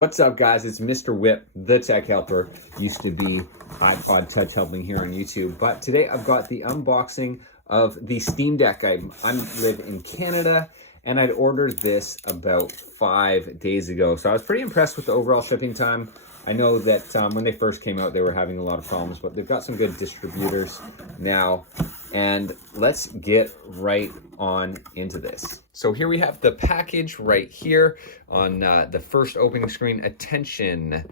What's up, guys? It's Mr. Whip, the tech helper. Used to be iPod Touch helping here on YouTube, but today I've got the unboxing of the Steam Deck. I live in Canada, and I'd ordered this about 5 days ago, so I was pretty impressed with the overall shipping time. I know that when they first came out, they were having a lot of problems, but they've got some good distributors now. And let's get right on into this. So here we have the package right here on the first opening screen. Attention,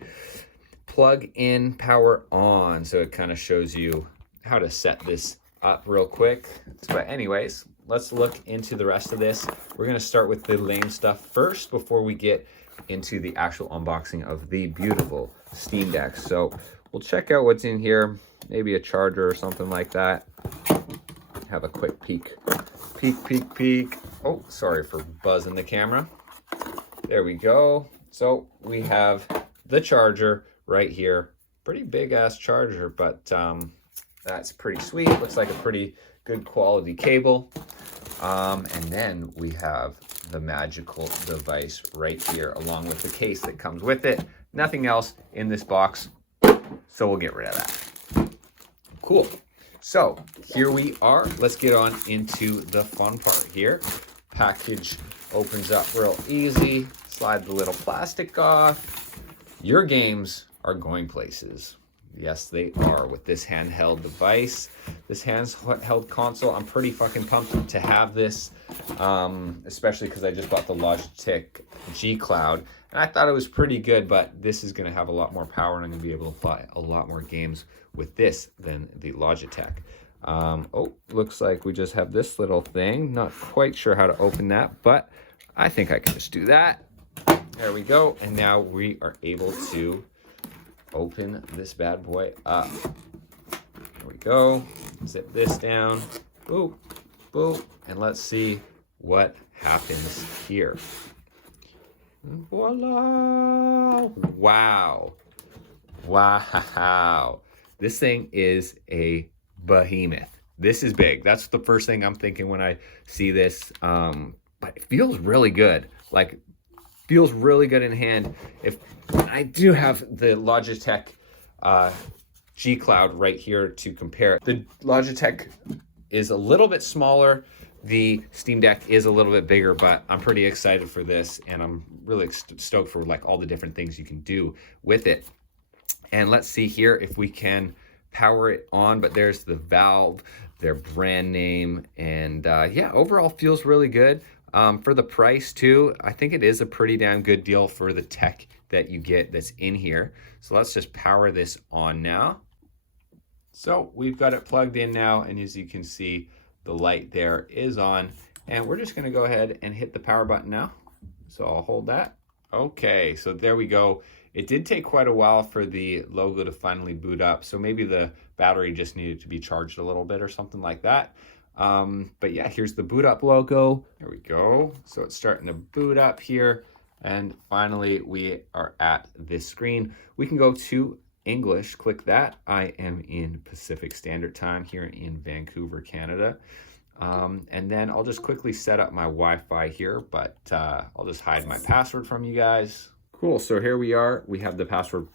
plug in, power on. So it kind of shows you how to set this up real quick. But anyways, let's look into the rest of this. We're gonna start with the lame stuff first before we get into the actual unboxing of the beautiful Steam Deck. So we'll check out what's in here, maybe a charger or something like that. Have a quick peek. Peek. Oh, sorry for buzzing the camera. There we go. So we have the charger right here. Pretty big ass charger, but that's pretty sweet. Looks like a pretty good quality cable. And then we have the magical device right here, along with the case that comes with it. Nothing else in this box, so we'll get rid of that. Cool. So here we are. Let's get on into the fun part here. Package opens up real easy. Slide the little plastic off. Your games are going places. Yes, they are with this handheld device. This handheld console, I'm pretty fucking pumped to have this, especially because I just bought the Logitech G Cloud, and I thought it was pretty good, but this is going to have a lot more power, and I'm going to be able to play a lot more games with this than the Logitech. Oh, looks like we just have this little thing. Not quite sure how to open that, but I think I can just do that. There we go, and now we are able to open this bad boy up. There we go. Zip this down. Boop, boop. And let's see what happens here. Voila! Wow. Wow. This thing is a behemoth. This is big. That's the first thing I'm thinking when I see this. But it feels really good. Like, feels really good in hand. If I do have the Logitech G Cloud right here to compare. The Logitech is a little bit smaller. The Steam Deck is a little bit bigger, but I'm pretty excited for this, and I'm really stoked for like all the different things you can do with it. And let's see here if we can power it on, but there's the Valve, their brand name, and yeah, overall feels really good. For the price too, I think it is a pretty damn good deal for the tech that you get that's in here. So let's just power this on now. So we've got it plugged in now, and as you can see, the light there is on, and we're just gonna go ahead and hit the power button now. So I'll hold that. Okay, so there we go. It did take quite a while for the logo to finally boot up, so maybe the battery just needed to be charged a little bit or something like that. But yeah, here's the boot up logo. There we go. So it's starting to boot up here. And finally, we are at this screen. We can go to English, click that. I am in Pacific Standard Time here in Vancouver, Canada. And then I'll just quickly set up my Wi-Fi here, but I'll just hide my password from you guys. Cool, so here we are. We have the password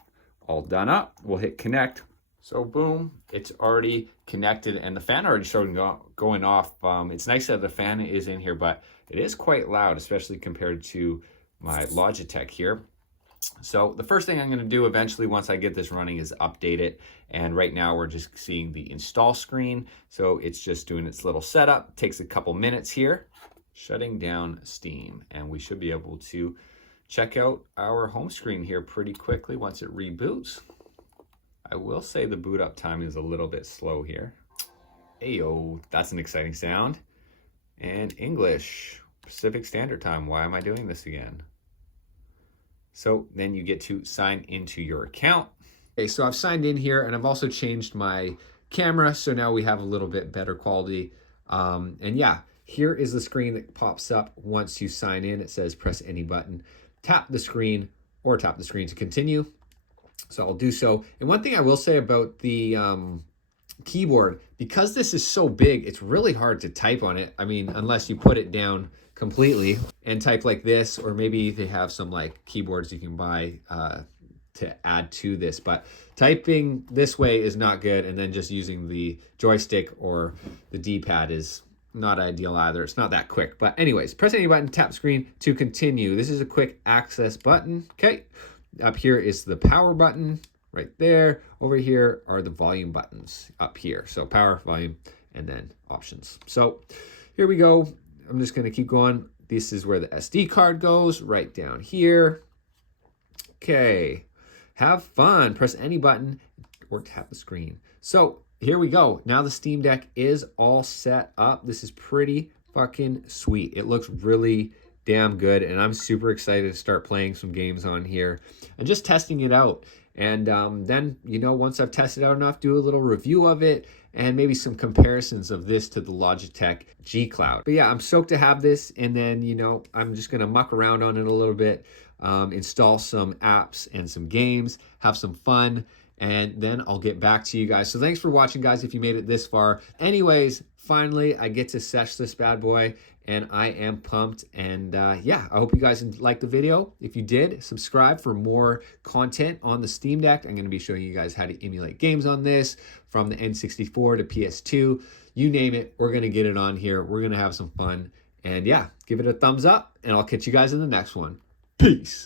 all done up. We'll hit connect. So boom, it's already connected, and the fan already started going off. It's nice that the fan is in here, but it is quite loud, especially compared to my Logitech here. So the first thing I'm gonna do eventually once I get this running is update it. And right now we're just seeing the install screen. So it's just doing its little setup. Takes a couple minutes here. Shutting down Steam, and we should be able to check out our home screen here pretty quickly once it reboots. I will say the boot up time is a little bit slow here. Ayo, that's an exciting sound. And English, Pacific Standard Time. Why am I doing this again? So then you get to sign into your account. Okay, so I've signed in here, and I've also changed my camera, so now we have a little bit better quality. And yeah, here is the screen that pops up once you sign in. It says press any button, tap the screen, or tap the screen to continue. So I'll do so. And one thing I will say about the keyboard, because this is so big, it's really hard to type on it. I mean, unless you put it down completely and type like this, or maybe they have some like keyboards you can buy to add to this, but typing this way is not good, and then just using the joystick or the D-pad is not ideal either. It's not that quick. But anyways, press any button, tap screen to continue. This is a quick access button. Okay, up here is the power button right there. Over here are the volume buttons up here. So power, volume, and then options. So here we go. I'm just going to keep going. This is where the SD card goes, right down here. Okay, have fun. Press any button or tap the screen. So here we go. Now the Steam Deck is all set up. This is pretty fucking sweet. It looks really damn good, and I'm super excited to start playing some games on here and just testing it out. And then, you know, once I've tested out enough, do a little review of it and maybe some comparisons of this to the Logitech G Cloud. But yeah, I'm stoked to have this, and then, you know, I'm just gonna muck around on it a little bit, install some apps and some games, have some fun, and then I'll get back to you guys. So thanks for watching, guys, if you made it this far. Anyways, finally, I get to sesh this bad boy, and I am pumped. And yeah, I hope you guys liked the video. If you did, subscribe for more content on the Steam Deck. I'm going to be showing you guys how to emulate games on this, from the N64 to PS2. You name it, we're going to get it on here. We're going to have some fun. And yeah, give it a thumbs up, and I'll catch you guys in the next one. Peace.